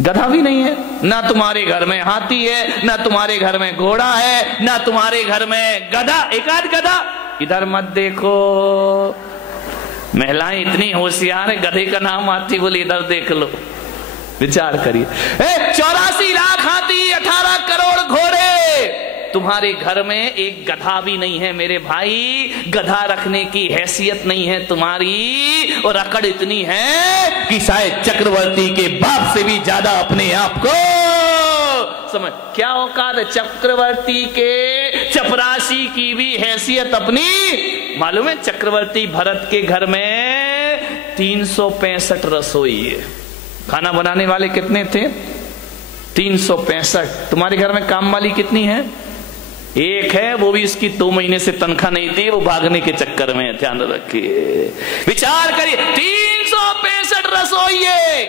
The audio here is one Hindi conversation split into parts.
गधा भी नहीं है, ना तुम्हारे घर में हाथी है, ना तुम्हारे घर में घोड़ा है, ना तुम्हारे घर में गधा, एक आध गधा। इधर मत देखो, महिलाएं इतनी होशियार है, गधे का नाम आती बोली इधर देख लो। विचार करिए, 84 लाख हाथी, 18 करोड़ घोड़े, तुम्हारे घर में एक गधा भी नहीं है मेरे भाई। गधा रखने की हैसियत नहीं है तुम्हारी, और अकड़ इतनी है कि शायद चक्रवर्ती के बाप से भी ज्यादा अपने आप को समझ। क्या औकात है चक्रवर्ती के, चपरासी की भी हैसियत अपनी। मालूम है चक्रवर्ती भरत के घर में 365 रसोई है, खाना बनाने वाले कितने थे? 365। तुम्हारे घर में काम वाली कितनी है? एक है, वो भी इसकी 2 महीने से तनख्वाह नहीं थी, वो भागने के चक्कर में। ध्यान रखिए, विचार करिए, 365 रसोई है।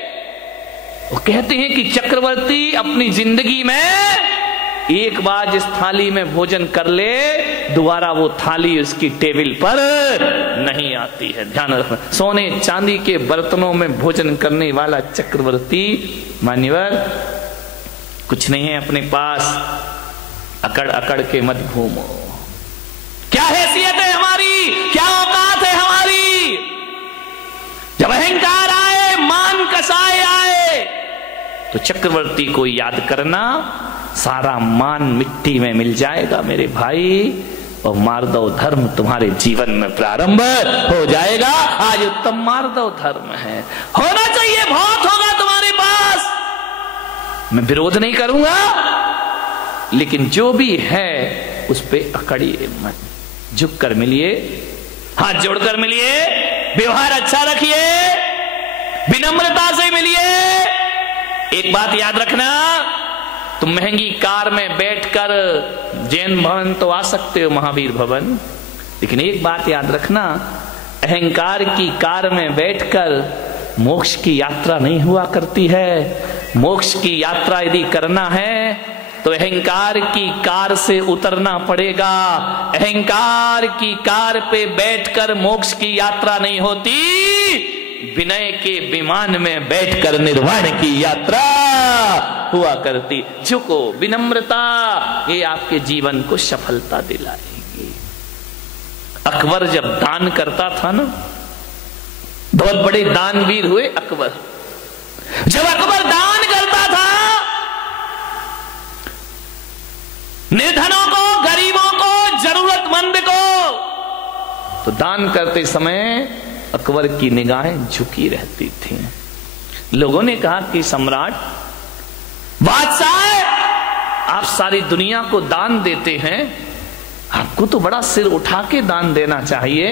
वो कहते हैं कि चक्रवर्ती अपनी जिंदगी में एक बार जिस थाली में भोजन कर ले, दोबारा वो थाली उसकी टेबल पर नहीं आती है। ध्यान रखना, सोने चांदी के बर्तनों में भोजन करने वाला चक्रवर्ती मान्यवर कुछ नहीं है अपने पास। अकड़ अकड़ के मत घूमो। क्या हैसियत है हमारी, क्या औकात है हमारी। जब अहंकार आए, मान कसाए आए, तो चक्रवर्ती को याद करना, सारा मान मिट्टी में मिल जाएगा मेरे भाई, और मार्दव धर्म तुम्हारे जीवन में प्रारंभ हो जाएगा। आज उत्तम मार्दव धर्म है, होना चाहिए, बहुत होगा तुम्हारे पास, मैं विरोध नहीं करूंगा, लेकिन जो भी है उस पे अकड़िए मत। झुक कर मिलिए, हाथ जोड़कर मिलिए, व्यवहार अच्छा रखिए, विनम्रता से मिलिए। एक बात याद रखना, तुम महंगी कार में बैठकर जैन भवन तो आ सकते हो, महावीर भवन, लेकिन एक बात याद रखना, अहंकार की कार में बैठकर मोक्ष की यात्रा नहीं हुआ करती है। मोक्ष की यात्रा यदि करना है तो अहंकार की कार से उतरना पड़ेगा। अहंकार की कार पे बैठकर मोक्ष की यात्रा नहीं होती, विनय के विमान में बैठकर निर्वाण की यात्रा हुआ करती। झुको, विनम्रता, ये आपके जीवन को सफलता दिलाएगी। अकबर जब दान करता था ना, बहुत बड़े दानवीर हुए अकबर। जब अकबर दान करता था, निर्धनों को, गरीबों को, जरूरतमंद को, तो दान करते समय अकबर की निगाहें झुकी रहती थी। लोगों ने कहा कि सम्राट, बादशाह, आप सारी दुनिया को दान देते हैं, आपको तो बड़ा सिर उठा के दान देना चाहिए।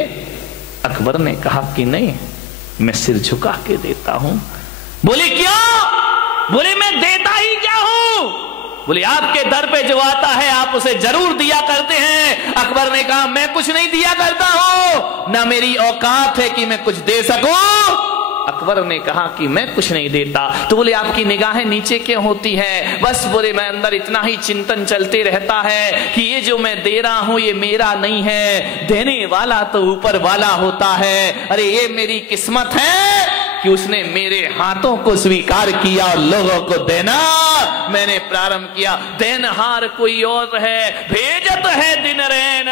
अकबर ने कहा कि नहीं, मैं सिर झुका के देता हूं। बोले क्यों? बोले मैं देता ही क्या हूं? बोले आपके दर पे जो आता है आप उसे जरूर दिया करते हैं। अकबर ने कहा मैं कुछ नहीं दिया करता हूं, ना मेरी औकात है कि मैं कुछ दे सकूं। अकबर ने कहा कि मैं कुछ नहीं देता। तो बोले आपकी निगाहें नीचे क्यों होती है? बस बोले मैं अंदर इतना ही चिंतन चलते रहता है कि ये जो मैं दे रहा हूं ये मेरा नहीं है, देने वाला तो ऊपर वाला होता है। अरे ये मेरी किस्मत है कि उसने मेरे हाथों को स्वीकार किया और लोगों को देना मैंने प्रारंभ किया। देनहार कोई और है, भेजत है दिन रैन।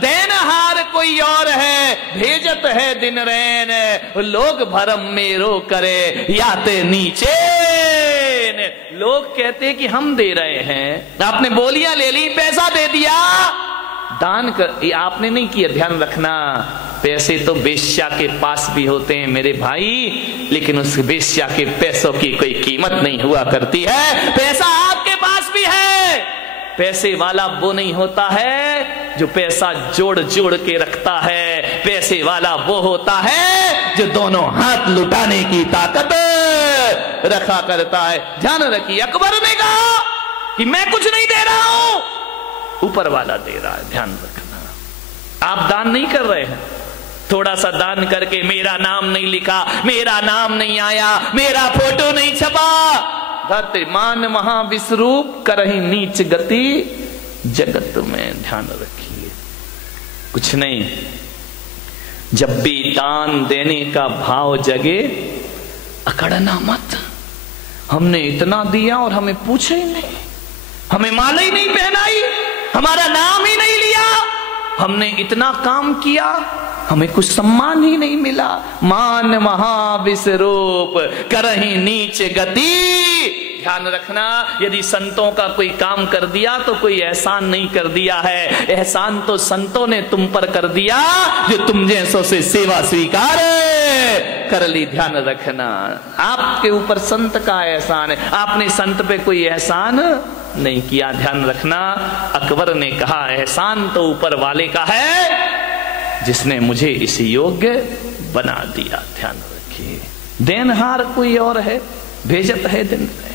देनहार कोई और है, भेजत है दिन रैन। लोग भरम मेरो करे, याते नीचे। लोग कहते हैं कि हम दे रहे हैं, आपने बोलियां ले ली, पैसा दे दिया, दान कर, ये आपने नहीं किया। ध्यान रखना, पैसे तो वेश्या के पास भी होते हैं मेरे भाई, लेकिन उस वेश्या के पैसों की कोई कीमत नहीं हुआ करती है। पैसा आपके पास भी है। पैसे वाला वो नहीं होता है जो पैसा जोड़ जोड़ के रखता है। पैसे वाला वो होता है जो दोनों हाथ लुटाने की ताकत रखा करता है। ध्यान रखिए, अकबर ने कहा कि मैं कुछ नहीं दे रहा हूं, ऊपर वाला दे रहा है। ध्यान रखना, आप दान नहीं कर रहे हैं। थोड़ा सा दान करके मेरा नाम नहीं लिखा, मेरा नाम नहीं आया, मेरा फोटो नहीं छपा, धरते मान महाविश्वरूप करही नीच गति जगत में। ध्यान रखिए, कुछ नहीं, जब भी दान देने का भाव जगे अकड़ना मत। हमने इतना दिया और हमें पूछा ही नहीं, हमें माला ही नहीं पहनाई, हमारा नाम ही नहीं लिया, हमने इतना काम किया, हमें कुछ सम्मान ही नहीं मिला। मान महाविस्रूप करहि नीच गति। ध्यान रखना, यदि संतों का कोई काम कर दिया तो कोई एहसान नहीं कर दिया है, एहसान तो संतों ने तुम पर कर दिया जो तुम जैसों से सेवा स्वीकार कर ली। ध्यान रखना, आपके ऊपर संत का एहसान है, आपने संत पे कोई एहसान नहीं किया। ध्यान रखना, अकबर ने कहा एहसान तो ऊपर वाले का है जिसने मुझे इस योग्य बना दिया। ध्यान रखिए, देनहार कोई और है, भेजत है दिन में।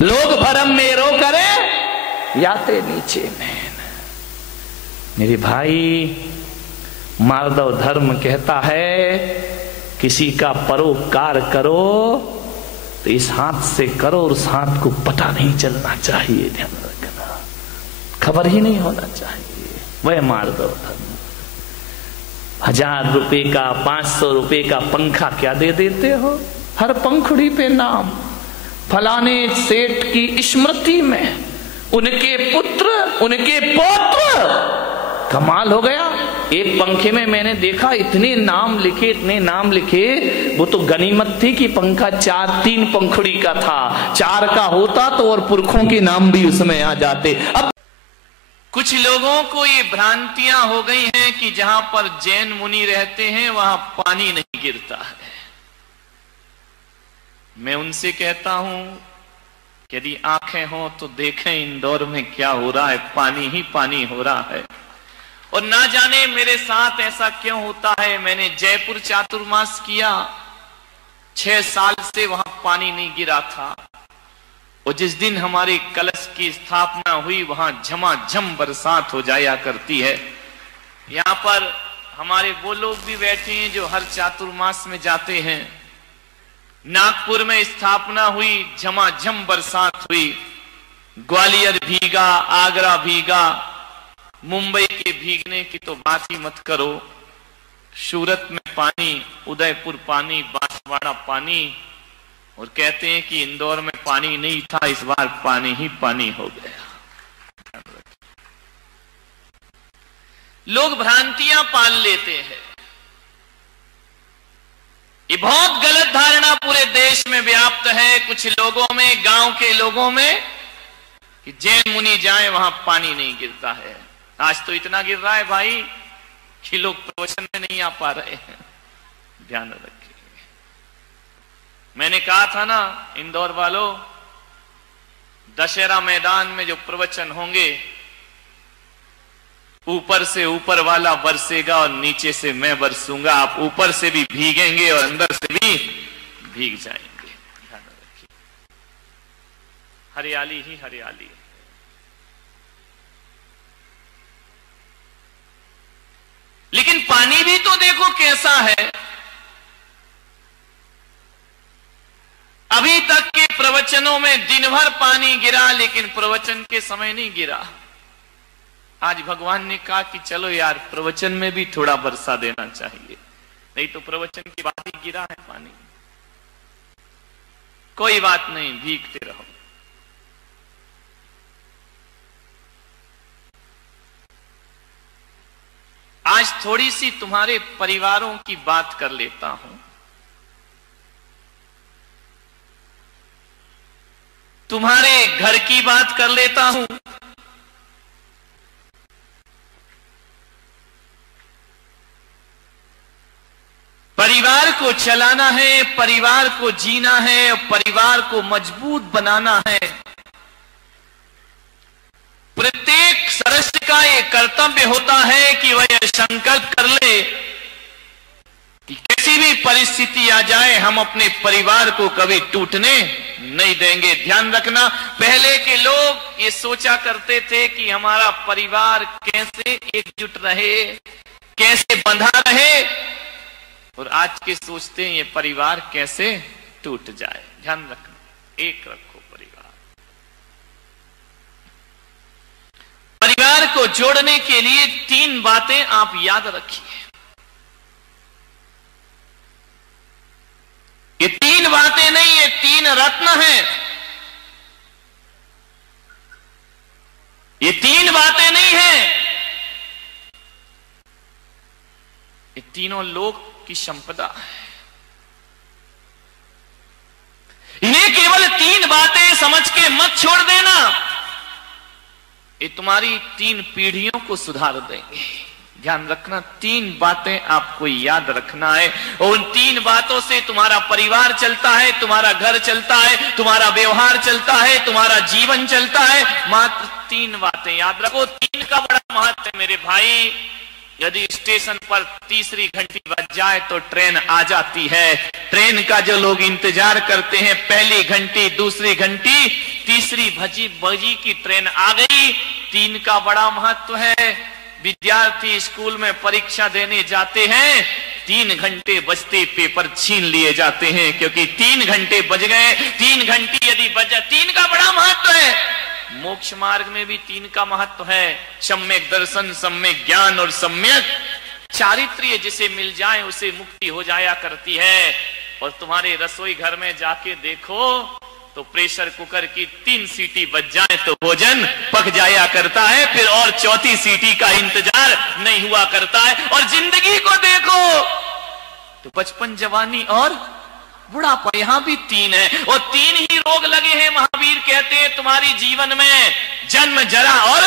लोग भरम में रो करे याते नीचे में। मेरे भाई, माधव धर्म कहता है किसी का परोपकार करो तो इस हाथ से करो और उस हाथ को पता नहीं चलना चाहिए। ध्यान रखना, खबर ही नहीं होना चाहिए। वह माधव धर्म। 1000 रुपए का, 500 रुपए का पंखा क्या दे देते हो, हर पंखुड़ी पे नाम, फलाने सेठ की स्मृति में, उनके पुत्र, उनके पौत्र। कमाल हो गया। एक पंखे में मैंने देखा इतने नाम लिखे, इतने नाम लिखे। वो तो गनीमत थी कि पंखा 3 पंखुड़ी का था, 4 का होता तो और पुरखों के नाम भी उसमें आ जाते। अब कुछ लोगों को ये भ्रांतियां हो गई हैं कि जहां पर जैन मुनि रहते हैं वहां पानी नहीं गिरता है। मैं उनसे कहता हूं यदि आंखें हो तो देखें इंदौर में क्या हो रहा है, पानी ही पानी हो रहा है। और ना जाने मेरे साथ ऐसा क्यों होता है। मैंने जयपुर चातुर्मास किया, 6 साल से वहां पानी नहीं गिरा था। और जिस दिन हमारे कलश की स्थापना हुई वहां झमाझम बरसात हो जाया करती है। यहां पर हमारे वो लोग भी बैठे हैं जो हर चातुर्मास में जाते हैं। नागपुर में स्थापना हुई, झमाझम बरसात हुई, ग्वालियर भीगा, आगरा भीगा, मुंबई के भीगने की तो बात ही मत करो। सूरत में पानी, उदयपुर पानी, बांसवाड़ा पानी। और कहते हैं कि इंदौर में पानी नहीं था, इस बार पानी ही पानी हो गया। लोग भ्रांतियां पाल लेते हैं। ये बहुत गलत धारणा पूरे देश में व्याप्त है, कुछ लोगों में, गांव के लोगों में, कि जैन मुनि जाए वहां पानी नहीं गिरता है। आज तो इतना गिर रहा है भाई कि लोग प्रवचन में नहीं आ पा रहे हैं। ध्यान रखिए। मैंने कहा था ना इंदौर वालों, दशहरा मैदान में जो प्रवचन होंगे, ऊपर से ऊपर वाला बरसेगा और नीचे से मैं बरसूंगा। आप ऊपर से भी भीगेंगे और अंदर से भी भीग जाएंगे। ध्यान रखिए, हरियाली ही हरियाली है। लेकिन पानी भी तो देखो कैसा है। अभी तक के प्रवचनों में दिन भर पानी गिरा, लेकिन प्रवचन के समय नहीं गिरा। आज भगवान ने कहा कि चलो यार, प्रवचन में भी थोड़ा बरसा देना चाहिए, नहीं तो प्रवचन के बाद ही गिरा है पानी। कोई बात नहीं, भीगते रहो। आज थोड़ी सी तुम्हारे परिवारों की बात कर लेता हूं। तुम्हारे घर की बात कर लेता हूं। परिवार को चलाना है, परिवार को जीना है, परिवार को मजबूत बनाना है। प्रत्येक सदस्य का यह कर्तव्य होता है कि वह यह संकल्प कर ले कि किसी भी परिस्थिति आ जाए हम अपने परिवार को कभी टूटने नहीं देंगे। ध्यान रखना, पहले के लोग ये सोचा करते थे कि हमारा परिवार कैसे एकजुट रहे, कैसे बंधा रहे, और आज के सोचते हैं ये परिवार कैसे टूट जाए। ध्यान रखना, एक रखो परिवार। परिवार को जोड़ने के लिए 3 बातें आप याद रखिए। ये 3 बातें नहीं, ये 3 रत्न हैं। ये 3 बातें नहीं हैं, ये तीनों लोक की संपदा है। इन्हें केवल 3 बातें समझ के मत छोड़ देना, ये तुम्हारी 3 पीढ़ियों को सुधार देंगे। ध्यान रखना, 3 बातें आपको याद रखना है, और उन 3 बातों से तुम्हारा परिवार चलता है, तुम्हारा घर चलता है, तुम्हारा व्यवहार चलता है, तुम्हारा जीवन चलता है। मात्र 3 बातें याद रखो। 3 का बड़ा महत्व है मेरे भाई। यदि स्टेशन पर तीसरी घंटी बज जाए तो ट्रेन आ जाती है। ट्रेन का जो लोग इंतजार करते हैं, पहली घंटी, दूसरी घंटी, तीसरी बजी की ट्रेन आ गई। 3 का बड़ा महत्व है। विद्यार्थी स्कूल में परीक्षा देने जाते हैं, 3 घंटे बजते पेपर छीन लिए जाते हैं, क्योंकि 3 घंटे बज गए। 3 घंटी यदि बज जाए, 3 का बड़ा महत्व है। मोक्ष मार्ग में भी 3 का महत्व है। सम्यक दर्शन, सम्यक ज्ञान और सम्यक चारित्र्य जिसे मिल जाए उसे मुक्ति हो जाया करती है। और तुम्हारे रसोई घर में जाके देखो तो प्रेशर कुकर की 3 सीटी बज जाए तो भोजन पक जाया करता है, फिर और 4थी सीटी का इंतजार नहीं हुआ करता है। और जिंदगी को देखो तो बचपन, जवानी और बुढ़ापा, यहां भी 3 है, और 3 ही रोग लगे हैं। महावीर कहते हैं तुम्हारी जीवन में जन्म, जरा और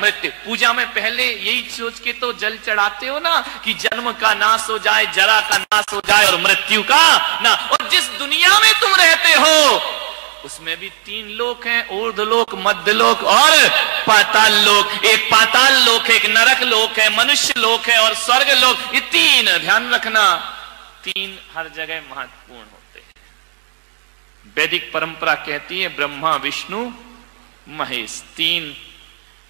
मृत्यु। पूजा में पहले यही सोच के तो जल चढ़ाते हो ना कि जन्म का नाश हो जाए, जरा का नाश हो जाए और मृत्यु का ना। और जिस दुनिया में तुम रहते हो उसमें भी 3 लोक हैं, ऊर्ध्वलोक, मध्यलोक और पाताल लोक। एक पाताल लोक है, एक नरक लोक है, मनुष्य लोक है और स्वर्ग लोक। ये 3 ध्यान रखना, 3 हर जगह महत्वपूर्ण होते हैं। वैदिक परंपरा कहती है ब्रह्मा, विष्णु, महेश 3,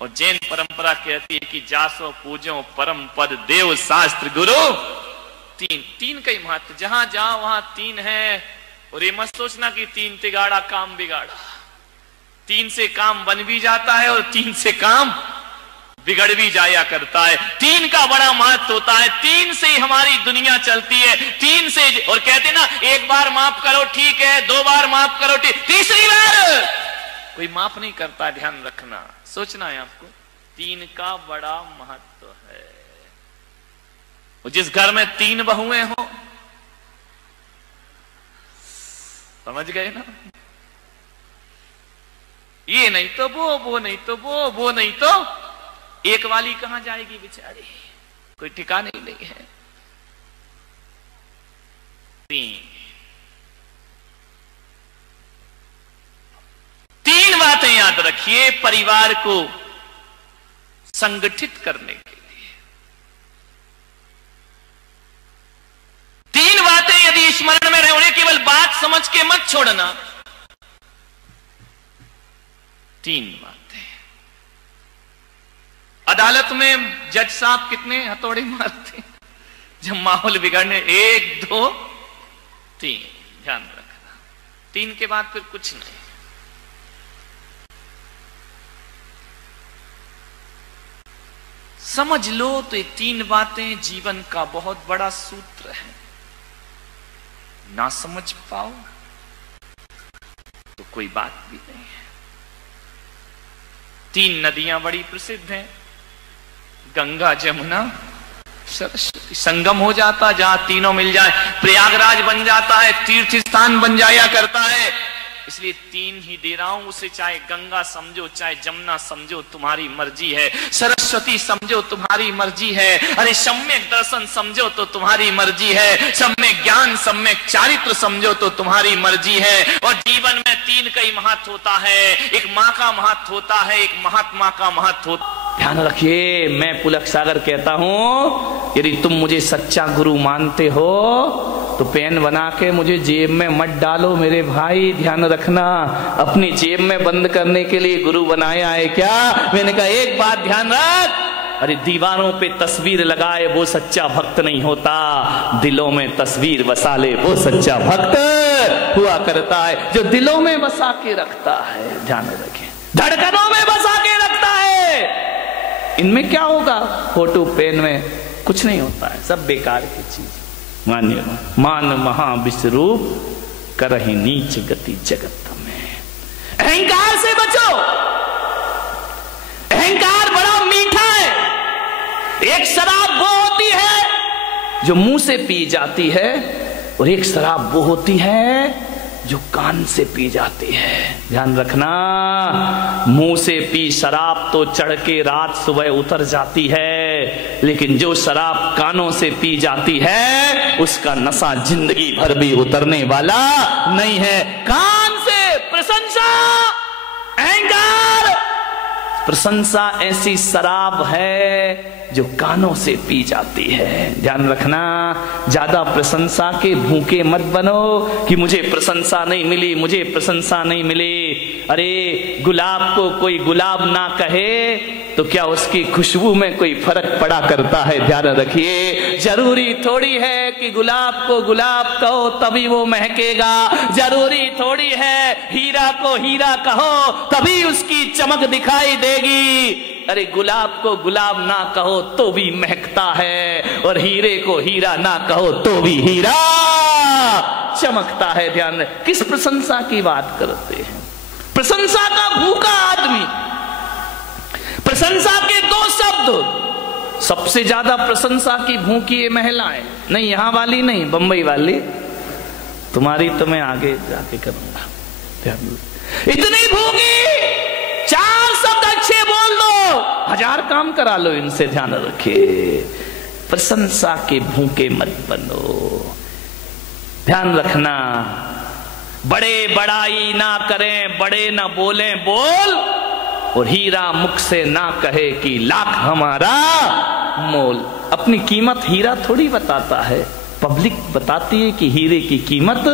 और जैन परंपरा कहती है कि जासो पूजो परम पद देव शास्त्र गुरु 3 का ही महत्व। जहां जाओ वहां 3 है। और ये मत सोचना कि 3 तिगाड़ा काम बिगाड़ा। 3 से काम बन भी जाता है और 3 से काम बिगड़ भी जाया करता है। 3 का बड़ा महत्व होता है। 3 से ही हमारी दुनिया चलती है। 3 से, और कहते ना 1 बार माफ करो ठीक है, 2 बार माफ करो ठीक, तीसरी बार कोई माफ नहीं करता। ध्यान रखना, सोचना है आपको, 3 का बड़ा महत्व है। और जिस घर में 3 बहुएं हो, समझ गए ना, ये नहीं तो वो नहीं तो वो नहीं तो एक वाली कहां जाएगी बेचारी, कोई ठिकाने ही नहीं है। 3 बातें याद रखिए परिवार को संगठित करने के लिए। 3 बातें यदि स्मरण में रहे, उन्हें केवल बात समझ के मत छोड़ना। 3 बातें। अदालत में जज साहब कितने हथौड़े मारते जब माहौल बिगड़ने, 1 2 3, ध्यान रखना। 3 के बाद फिर कुछ नहीं। समझ लो तो ये 3 बातें जीवन का बहुत बड़ा सूत्र है। ना समझ पाओ तो कोई बात भी नहीं है। 3 नदियां बड़ी प्रसिद्ध हैं, गंगा, जमुना, सरस्वती। संगम हो जाता जहां तीनों मिल जाए, प्रयागराज बन जाता है, तीर्थ स्थान बन जाया करता है। इसलिए 3 ही दे रहा हूं, उसे चाहे गंगा समझो, चाहे जमुना समझो, तुम्हारी मर्जी है। सरस्वती समझो, तुम्हारी मर्जी है। अरे सम्यक दर्शन समझो तो तुम्हारी मर्जी है। सम्यक ज्ञान, सम्यक चारित्र समझो तो तुम्हारी मर्जी है। और जीवन में 3 का ही महत्व होता है। एक माँ का महत्व होता है, एक महात्मा का महत्व होता है। ध्यान रखिए, मैं पुलक सागर कहता हूं, यदि तुम मुझे सच्चा गुरु मानते हो तो पेन बना के मुझे जेब में मत डालो मेरे भाई। ध्यान रखना, अपनी जेब में बंद करने के लिए गुरु बनाया है क्या? मैंने कहा एक बात ध्यान रख, अरे दीवारों पे तस्वीर लगाए वो सच्चा भक्त नहीं होता, दिलों में तस्वीर बसा ले वो सच्चा भक्त हुआ करता है, जो दिलों में बसा के रखता है। ध्यान रखें, धड़कनों में बसा के रखता है। इनमें क्या होगा? फोटो पेन में कुछ नहीं होता है, सब बेकार की चीज। मान्य मान महा विश्वरूप करहि नीच गति जगत में। अहंकार से बचो। अहंकार बड़ा मीठा है। एक शराब वो होती है जो मुंह से पी जाती है, और एक शराब वो होती है जो कान से पी जाती है। ध्यान रखना, मुंह से पी शराब तो चढ़ के रात सुबह उतर जाती है, लेकिन जो शराब कानों से पी जाती है उसका नशा जिंदगी भर भी उतरने वाला नहीं है। कान से प्रशंसा, अहंकार, प्रशंसा ऐसी शराब है जो कानों से पी जाती है। ध्यान रखना, ज्यादा प्रशंसा के भूखे मत बनो कि मुझे प्रशंसा नहीं मिली, मुझे प्रशंसा नहीं मिली। अरे गुलाब को कोई गुलाब ना कहे तो क्या उसकी खुशबू में कोई फर्क पड़ा करता है? ध्यान रखिए, जरूरी थोड़ी है कि गुलाब को गुलाब कहो तभी वो महकेगा। जरूरी थोड़ी है हीरा को हीरा कहो तभी उसकी चमक दिखाई देगी। अरे गुलाब को गुलाब ना कहो तो भी महकता है, और हीरे को हीरा ना कहो तो भी हीरा चमकता है। ध्यान, किस प्रशंसा की बात करते हैं? प्रशंसा का भूखा आदमी। प्रशंसा के दो शब्द, सबसे ज्यादा प्रशंसा की भूखी ये महिलाएं, नहीं यहां वाली नहीं, बंबई वाली, तुम्हारी तो मैं आगे जाके करूंगा। इतनी भूखी, चार शब्द अच्छे बोल दो, 1000 काम करा लो इनसे। ध्यान रखिए, प्रशंसा के भूखे मत बनो। ध्यान रखना, बड़े बड़ाई ना करें, बड़े ना बोलें बोल, और हीरा मुख से ना कहे कि लाख हमारा मोल। अपनी कीमत हीरा थोड़ी बताता है, पब्लिक बताती है कि हीरे की कीमत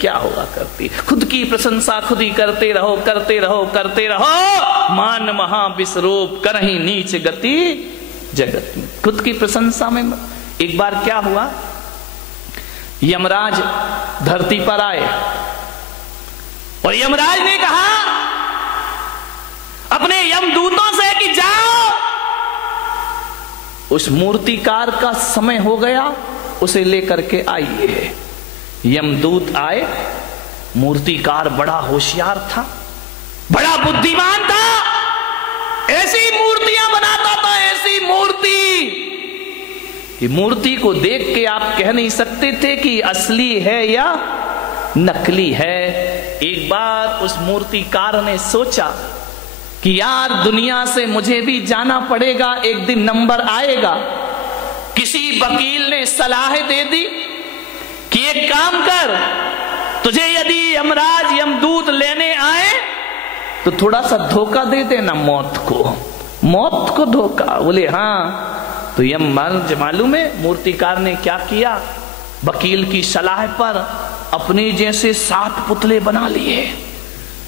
क्या होगा करती। खुद की प्रशंसा खुद ही करते रहो, करते रहो, करते रहो। मान महा विश्वरूप करहि नीच गति जगत में। खुद की प्रशंसा में। एक बार क्या हुआ, यमराज धरती पर आए और यमराज ने कहा अपने यमदूतों से कि जाओ, उस मूर्तिकार का समय हो गया, उसे लेकर के आइए। यमदूत आए। मूर्तिकार बड़ा होशियार था, बड़ा बुद्धिमान था, ऐसी मूर्तियां बनाता था, ऐसी मूर्ति कि मूर्ति को देख के आप कह नहीं सकते थे कि असली है या नकली है। एक बार उस मूर्तिकार ने सोचा कि यार दुनिया से मुझे भी जाना पड़ेगा, एक दिन नंबर आएगा। किसी वकील ने सलाह दे दी कि एक काम कर, तुझे यदि यमराज यमदूत लेने आए तो थोड़ा सा धोखा दे देना, मौत को धोखा। बोले हाँ। तो यमराज मालूम है मूर्तिकार ने क्या किया, वकील की सलाह पर अपने जैसे 7 पुतले बना लिए,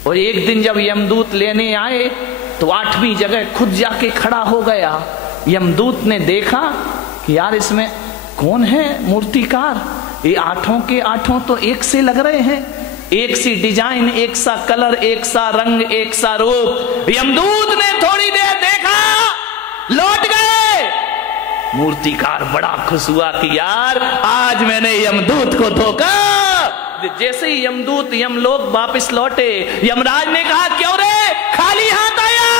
और एक दिन जब यमदूत लेने आए तो 8वीं जगह खुद जाके खड़ा हो गया। यमदूत ने देखा कि यार इसमें कौन है मूर्तिकार, ये 8 के 8 तो एक से लग रहे हैं, एक सी डिजाइन, एक सा कलर, एक सा रंग, एक सा रूप। यमदूत ने थोड़ी देर देखा, लौट गए। मूर्तिकार बड़ा खुश हुआ कि यार आज मैंने यमदूत को धोखा। जैसे ही यमदूत यमलोक वापस लौटे, यमराज ने कहा क्यों रे खाली हाथ आया?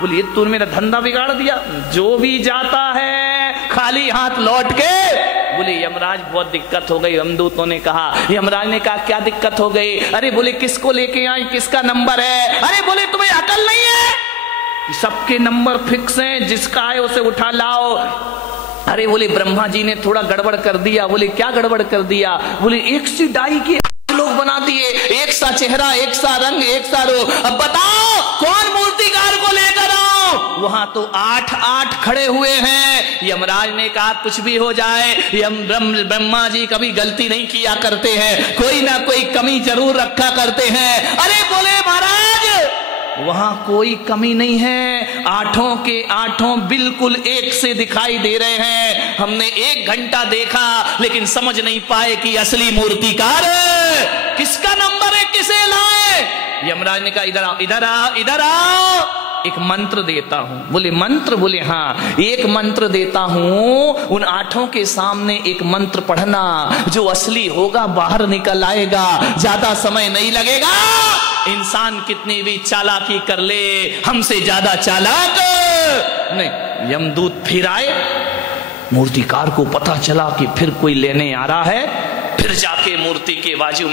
बोलिए तूने मेरा धंधा बिगाड़ दिया, जो भी जाता है खाली हाथ लौट के। बोले यमराज बहुत दिक्कत हो गई। यमदूतों ने कहा, यमराज ने कहा क्या दिक्कत हो गई? अरे बोले किसको लेके आई, किसका नंबर है? अरे बोले तुम्हें अकल नहीं है, सबके नंबर फिक्स हैं, जिसका है उसे उठा लाओ। अरे बोले ब्रह्मा जी ने थोड़ा गड़बड़ कर दिया। बोले क्या गड़बड़ कर दिया? बोले एक सी डाई के लोग बना दिए, एक सा चेहरा, एक सा रंग, एक सा रूप। अब बताओ कौन मूर्तिकार को लेकर आओ? वहां तो 8 खड़े हुए हैं। यमराज ने कहा कुछ भी हो जाए, ब्रह्मा जी कभी गलती नहीं किया करते हैं, कोई ना कोई कमी जरूर रखा करते हैं। अरे बोले महाराज वहां कोई कमी नहीं है, 8 के 8 बिल्कुल एक से दिखाई दे रहे हैं। हमने 1 घंटा देखा लेकिन समझ नहीं पाए कि असली मूर्तिकार किसका नंबर है, किसे लाए। यमराज ने कहा इधर आओ, इधर आओ, इधर आओ। एक मंत्र देता हूं। बोले मंत्र? बोले हाँ, एक मंत्र देता हूं, उन 8 के सामने एक मंत्र पढ़ना, जो असली होगा बाहर निकल आएगा, ज्यादा समय नहीं लगेगा। इंसान कितनी भी चालाकी कर ले, हमसे ज्यादा चालाक नहीं। यमदूत फिर आए, मूर्तिकार को पता चला कि फिर कोई लेने आ रहा है, फिर जाके मूर्ति के बाजू में